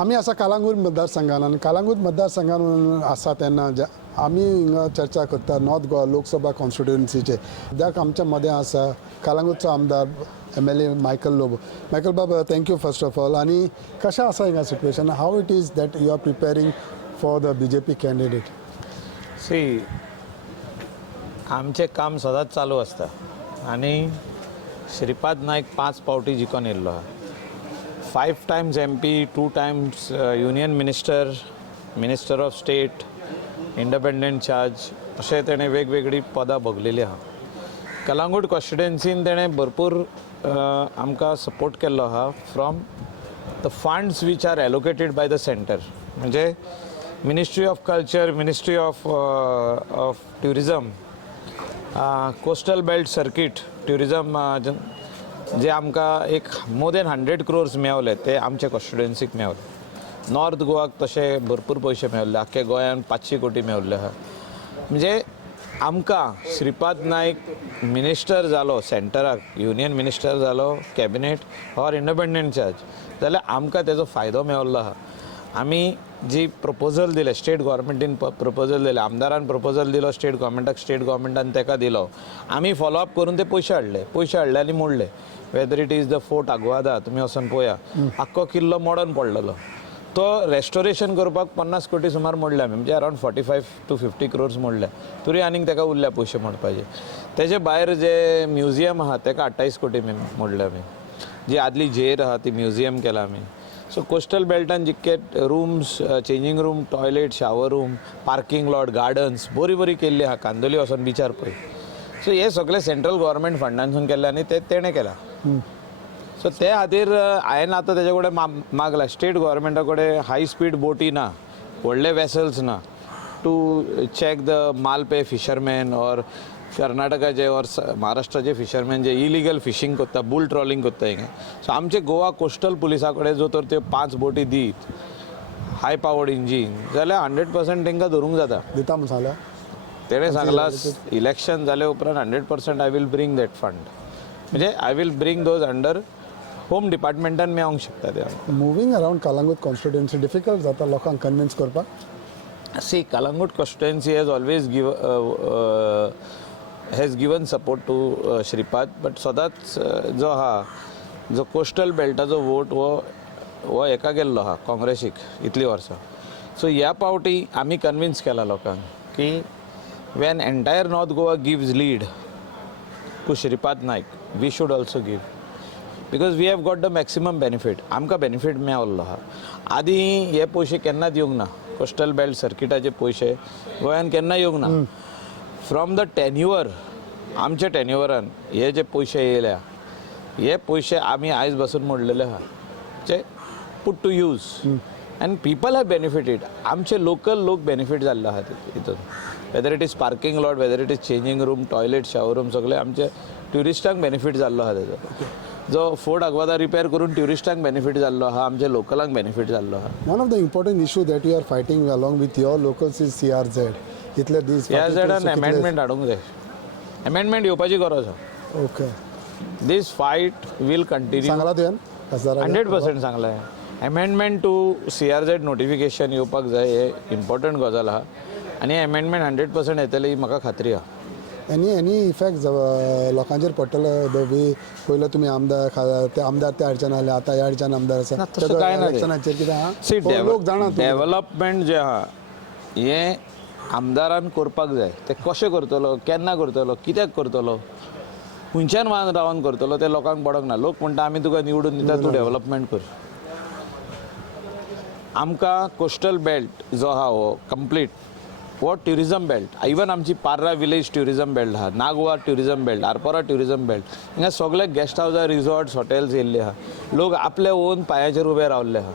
आमी आसा कलंगूट मतदारसंघान आनी कलंगूट मतदारसंघान आसा तेन्ना आमी हिंगा चर्चा करता नॉर्थ गोवा लोकसभा कॉन्स्टिट्युएन्सीचे कित्याक आमच्या मदें आसा कलंगूटचो आमदार MLA मायकल लोबो. मायकल बाबा, थँक्यू फर्स्ट ऑफ ऑल. आनी कशें आसा हिंगा situation? How it is that you are preparing for the BJP candidate? See, आमचें काम सदांच चालू आसता आनी श्रीपाद नायक 5 फावटी जिखून येयल्लो आहा. 5 times MP, 2 times union minister of state, independent charge, अशें तेणें वेगवेगळी पदां भोगलेलीं आहा. कलंगूट कॉन्स्टिट्युएन्सीन तेणें भरपूर आमकां सपोर्ट केल्लो आहा from the funds which are allocated by the centre. म्हणजे ministry of culture, ministry of tourism, coastal belt circuit tourism, जे आमकां एक मोर दॅन 100 crores मेवले ते आमचे कॉन्स्टिट्युएन्सीक मेवले. नॉर्थ गोवाक तशे भरपूर पयशे मेवले, आख्ख्या गोंयान 500 कोटी मेवले आहा. म्हणजे आमकां श्रीपाद नायक मिनिस्टर जालो सेंटराक, युनियन मिनिस्टर जालो कॅबिनेट ऑर इंडिपेंडंट चार्ज, जाल्यार आमकां तेजो फायदो मेवल्लो आहा. आमी जी प्रपोजल दिले, स्टेट गव्हर्मेंटीन प्रपोजल दिले, आमदारान प्रपोजल दिलो स्टेट गव्हर्मेंटाक, स्टेट गव्हर्मेंटान तेका दिलो. आमी फॉलोअप करून ते पयशे हाडले आनी मोडले. Weather it is the fort Aguada, तुमी वचून पळया, आख्खो किल्लो मोडून पडलेलो. तो रेस्टोरेशन करपाक 50 कोटी सुमार मोडले आमी, म्हणजे अरावंड 45 to 50 crores मोडले. तरी आनीक तेका उरल्या पयशे मोडपाचे. तेजे भायर जे म्युजियम आहा तेका 28 कोटी मोडले आमी. जी आदली जेर आहा ती म्युजियम केला आमी. सो कोस्टल बेल्टान जितके rooms, changing room, toilet, shower room, parking lot, gardens बरी केल्ली आहा. कांदोली वचून बिचार पळय. सो हे सगळे सेंट्रल गव्हर्मेंट फंडांसून केले आनी ते तेणें केला. सो ते खातीर हांवें आतां तेजे कडेन मागला, स्टेट गव्हर्मेंटा कडेन हाय स्पीड बोटी ना, व्हडले वेसल्स ना, to check the Malpe fisherman or कर्नाटकाचे ऑर महाराष्ट्राचे फिशरमॅन जे इलिगल फिशींग करता, बुल ट्रॉलिंग करता हिंगा. सो आमचे गोवा कोस्टल पुलिसा कडेन जो तर त्यो 5 बोटी दीत, हाय पावर्ड इंजीन, जाल्यार 100% तांकां धरूंक जाता. दिता म्हूण सांगल्या तेणें सांगला इलेक्शन जाले उपरांत 100% I will bring that fund. म्हणजे I will bring those under home डिपार्टमेंटान मेळोंक शकता ते. Moving around Calangute constituency difficult जाता लोकांक कन्विन्स करपाक? See, Calangute constituency has always given support to Shripad, but सदांच जो आहा, जो कोस्टल बेल्टाचो वोट वो हेका गेल्लो आहा काँग्रेसीक इतली वर्सां. सो ह्या पावटी आमी कन्विन्स केला लोकांक की when entire north Goa gives lead to Shripad Naik, we should also give, because we have got the maximum benefit. आमकां बेनिफीट मेळ्ळो आहा. आदीं हे पयशे केन्नाच येवंक ना. कोस्टल बेल्ट सर्किटाचे पयशे गोंयान केन्ना येवंक ना. फ्रॉम द टेन्युअर, आमच्या टेन्युअरान हे जे पयशे येयल्या, हे पयशे आमी आयज बसून मोडलेले आहा, जे put to use and people have benefited. आमचे लोकल लोक बेनिफीट जाल्ले आहात हितून. Whether it is parking lot, whether it is changing room, toilet, shower room, सगळे आमचे ट्युरिस्टांक बेनिफीट जाल्लो आहा तेजो. जो फोर्ट आग्वादा रिपेर करून ट्युरिस्टांक बेनिफीट जाल्लो आहा, आमच्या लोकलांक बेनिफीट जाल्लो आहा. One of the important issue that you are fighting along with your locals is CRZ. इतले दीस CRZान अमेंडमेंट हाडूंक जाय. अमेंडमेंट येवपाची गरज आहा. Okay. This fight will continue. सांगला तुवें 100% सांगलां. अमेंडमेंट टू CRZ नोटिफिकेशन येवपाक जाय, हे इम्पॉर्टंट गजाल आहा. आनी अमेंडमेंट 100% येतली ही म्हाका खात्री आहा. एनी इफेक्ट लोकांचेर पडटलो? पयलो तुमी आमदार ते हाडच्यान आले, आतां ह्या हाडच्यान आमदार आसा, इलेक्शनाचेर कितें आहा? लोक जाणा डेव्हलपमेंट जे आहा हे आमदारान करपाक जाय. ते कशें करतलो, केन्ना करतलो, कित्याक करतलो, खंयच्यान रावन करतलो, ते लोकांक पडोंक ना. लोक म्हणटा आमी तुका निवडून दिता, तूं डेव्हलपमेंट कर. आमकां कोस्टल बेल्ट जो आहा हो कंप्लीट, वो ट्युरिजम बेल्ट, इवन आमची पार्रा विलेज ट्युरिजम बेल्ट आहा, Nagwa tourism belt, Arpora tourism belt, हिंगा सगळे गेस्ट हावसां, रिसॉर्ट्स, हॉटेल्स येयल्ले आहा. लोक आपल्या ओन पांयाचेर उबे रावल्ले आहा.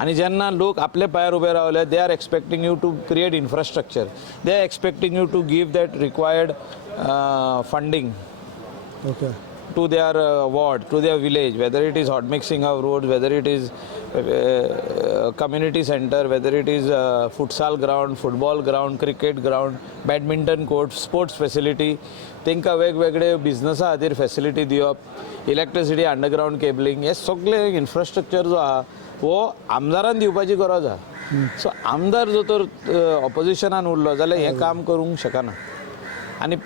आनी जेन्ना लोक आपल्या पांयार उबे रावले, they are expecting you to create infrastructure, they are expecting you to give that required funding to their ward, to their village, whether it is hot mixing of roads, whether it is community center, whether it is futsal ground, football ground, cricket ground, badminton court, sports facility, तांकां वेगवेगळे बिजनसा खातीर facility दिवप, electricity underground cabling, हे सगळे infrastructure जो आहा हो आमदारान दिवपाची गरज आहा. सो आमदार जो तर ऑपोजिशनान उरलो जाल्यार हें काम करूंक शकना. आनी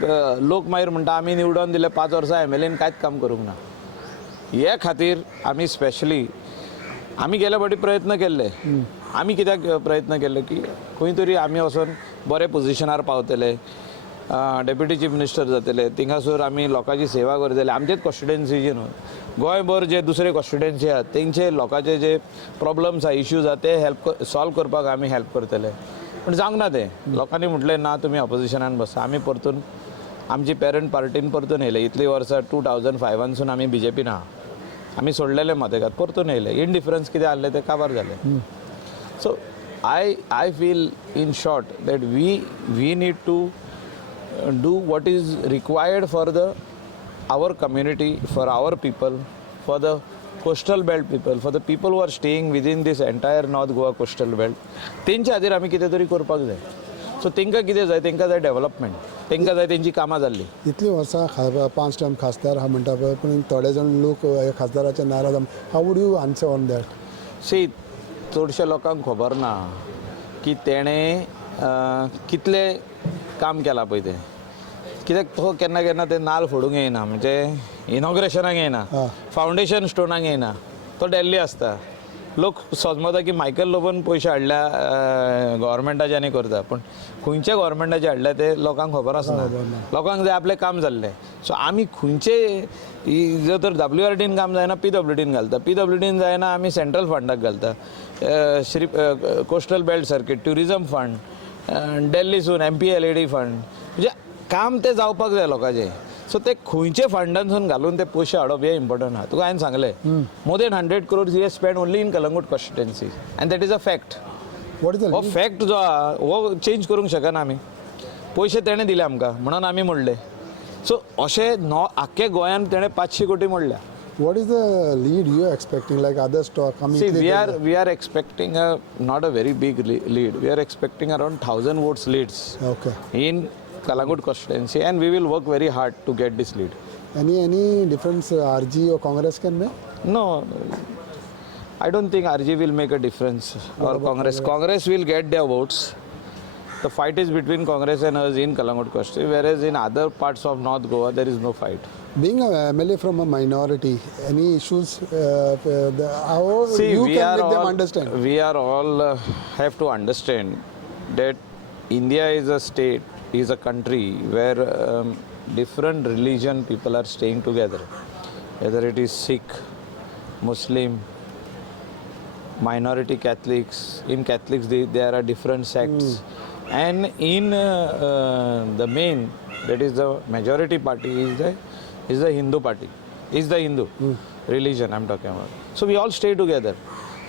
लोक मागीर म्हणटा आमी निवडून दिले 5 वर्सां MLAन कांयच काम करूंक ना. हे खातीर आमी स्पेशली आमी गेल्या फावटी प्रयत्न केल्ले. आमी कित्याक प्रयत्न केले की खंय तरी आमी वचून बरे पोजिशनार पावतले, डेप्युटी चीफ मिनिस्टर जातले, थिंगासर आमी लोकांची सेवा करतले. आमचेच कॉन्स्टिट्युएन्सी जी न्हू, गोंयभर जे दुसरे कॉन्स्टिट्युएन्सी आहात तेंचे लोकांचे जे प्रॉब्लम्स आहा, इश्यूज आहा ते सॉल्व करपाक आमी हेल्प करतले. पण जावंक ना ते. लोकांनी म्हटलें ना तुमी ऑपोजिशनान बसा. आमी परतून आमची पेरंट पार्टीन परतून येयले. इतली वर्सां 2005 आमी BJPन आहा. आमी सोडलेले मतेकात परतून येयले. इनडिफरन्स कितें आहलें तें काबार जालें. So I feel in short that we need to do what is required for our community, for our people, for the coastal belt people, for the people who are staying within this entire North Goa coastal belt. तेंच्या खातीर आमी कितें तरी करपाक जाय. So तेंकां कितें जाय, तेंकां जाय डेव्हलपमेंट, तेंकां जाय तेंची कामां जाल्ली. इतली वर्सां 5 टायम खासदार हा म्हणटा पळय, पूण थोडे जाण लोक ह्या खासदाराचे नाराज. How would you answer on that? See चडशे लोकांक खबर ना की तेणें कितले काम केलां पळय तें. कित्याक तो केन्ना केन्ना ते नाल्ल फोडूंक येयना, म्हणजे इनॉग्रेशनाक येयना, फावंडेशन स्टोनाक येयना, तो दिल्ली आसता. लोक समजता की मायकल लोबन पयशे हाडल्या गव्हर्मेंटाचे आनी करता, पण खंयचे गव्हर्मेंटाचे हाडल्या ते लोकांक खबर आसना. लोकांक जाय आपलें काम जाल्लें. सो आमी खंयचे जर तर WRDन काम जायना PWDन घालता, PWDन जायना आमी सेंट्रल फंडाक घालता, coastal belt circuit, tourism fund, दिल्लीसून MPLAD फंड, म्हणजे काम ते जावपाक जाय लोकांचें. सो ते खंयचे फंडांसून घालून ते पयशे हाडप हे इम्पॉर्टंट आहा. तुका हांवें सांगलें more than 100 crores he spend only in Calangute constituency, and that is a fact. What is हो फॅक्ट जो आहा हो चेंज करूंक शकना आमी. पयशे तेणें दिले आमकां म्हणून आमी मोडले. सो अशें आख्खे गोंयान तेणें 500 कोटी मोडल्या. What is the lead you are expecting, like others talk? See, we are expecting not a very big lead. We are expecting around 1,000 votes leads Okay. in Kalangut constituency, and we will work very hard to get this lead. Any difference RG or Congress can make? No, I don't think RG will make a difference or Congress. Congress will get their votes. The fight is between Congress and us in Kalangut constituency, whereas in other parts of North Goa there is no fight. Being a MLA from a minority, any issues? How See, you we can are make them all, understand? we are all have to understand that India is a state, is a country where different religion people are staying together. Whether it is Sikh, Muslim, minority Catholics. In Catholics there are different sects. And in the main, that is the majority party is the Hindu party, is the Hindu religion I'm talking about. So we all stay together.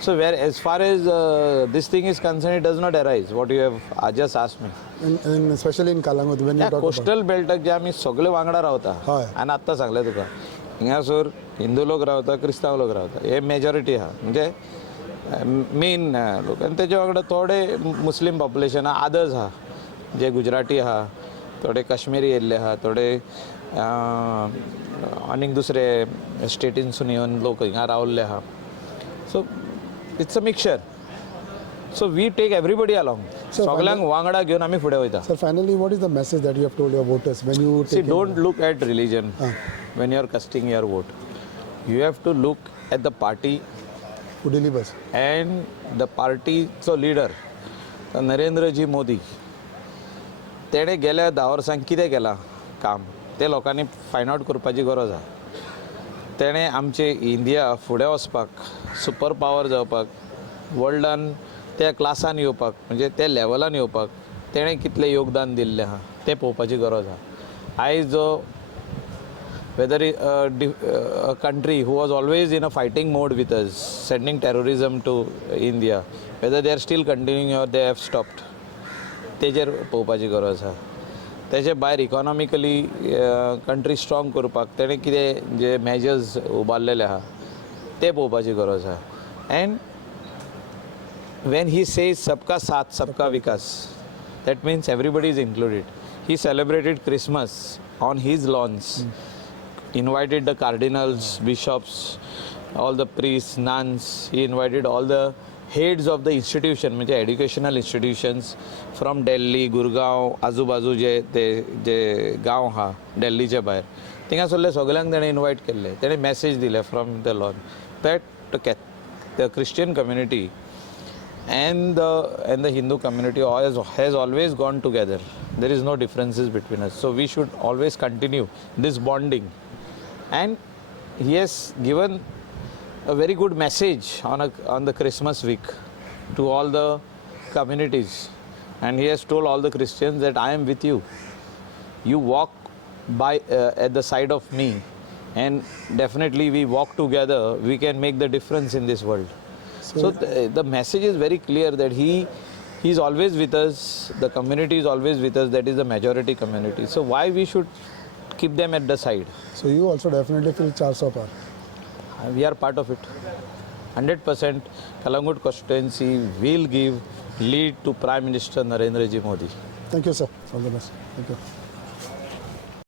So where as far as this thing is concerned, it does not arise what you have just asked me. And especially in Kalangut, when you त्या talk about coastal बेल्टाक जे आमी सगळे वांगडा रावता, हय. आनी आत्तां सांगलें तुका हिंगासर हिंदू लोक रावता, क्रिस्तांव लोक रावता, हे मेजॉरिटी आहा, म्हणजे मेन लोक. आनी तेजे वांगडा थोडे मुस्लीम पॉप्युलेशन आहा, आदर्स आहा, जे गुजराती आहा, थोडे काश्मीरी येयल्ले आहा, थोडे आनीक दुसरे स्टेटीनसून येवन लोक हिंगा रावल्ले आहा. So it's a mixture. So we take everybody along. सगळ्यांक वांगडा घेवन आमी फुडें वयता. Sir, finally, what is the message that you have told your voters when you See, take don't look at religion when you are casting your vote. You have to look at the party who delivers? and the partyचो leader Narendraji Modi. तेणे गेल्या 10 वर्सांक कितें केलां काम ते लोकांनी find out करपाची गरज आहा. तेणें आमचे इंडिया फुडें वचपाक, सुपर पावर जावपाक, वर्ल्डान त्या क्लासान येवपाक, म्हणजे त्या लेवलान येवपाक तेणें कितलें योगदान दिल्लें आहा तें पळोवपाची गरज आहा. आयज जो whether a country who was always in a fighting mode with us, sending terrorism to India, whether they are still continuing or they have stopped, तेजेर पळोवपाची गरज आहा. तेजे भायर इकॉनॉमिकली कंट्री स्ट्रॉंग करपाक तेणें कितें जे मेजर्स उबारलेले आहा ते पळोवपाची गरज आहा. एंड when he says सबका साथ सबका विकास, that means everybody is included. He celebrated Christmas on his lawns. invited the cardinals, bishops, all the priests, nuns. He invited all the heads of the institution, म्हणजे educational institutions from Delhi, Gurgaon, आजूबाजू जे गांव हा दिल्लीच्या भायर थिंगा सगळ्यांक ताणें इन्वायट केल्ले. ताणें मॅसेज दिले from the Lord that the Christian community and the Hindu community has always gone together. There is no differences between us. So we should always continue this bonding. And he has given a very good message on the Christmas week to all the communities. And he has told all the Christians that I am with you. You walk by at the side of me. And definitely we walk together, we can make the difference in this world. So the message is very clear that he's always with us, the community is always with us, that is the majority community. So why we should keep them at the side? So you also definitely feel 400 par. We are part of it. 100% Kalangut constituency will give lead to Prime Minister Narendra Ji Modi. Thank you, sir. All the best. Thank you.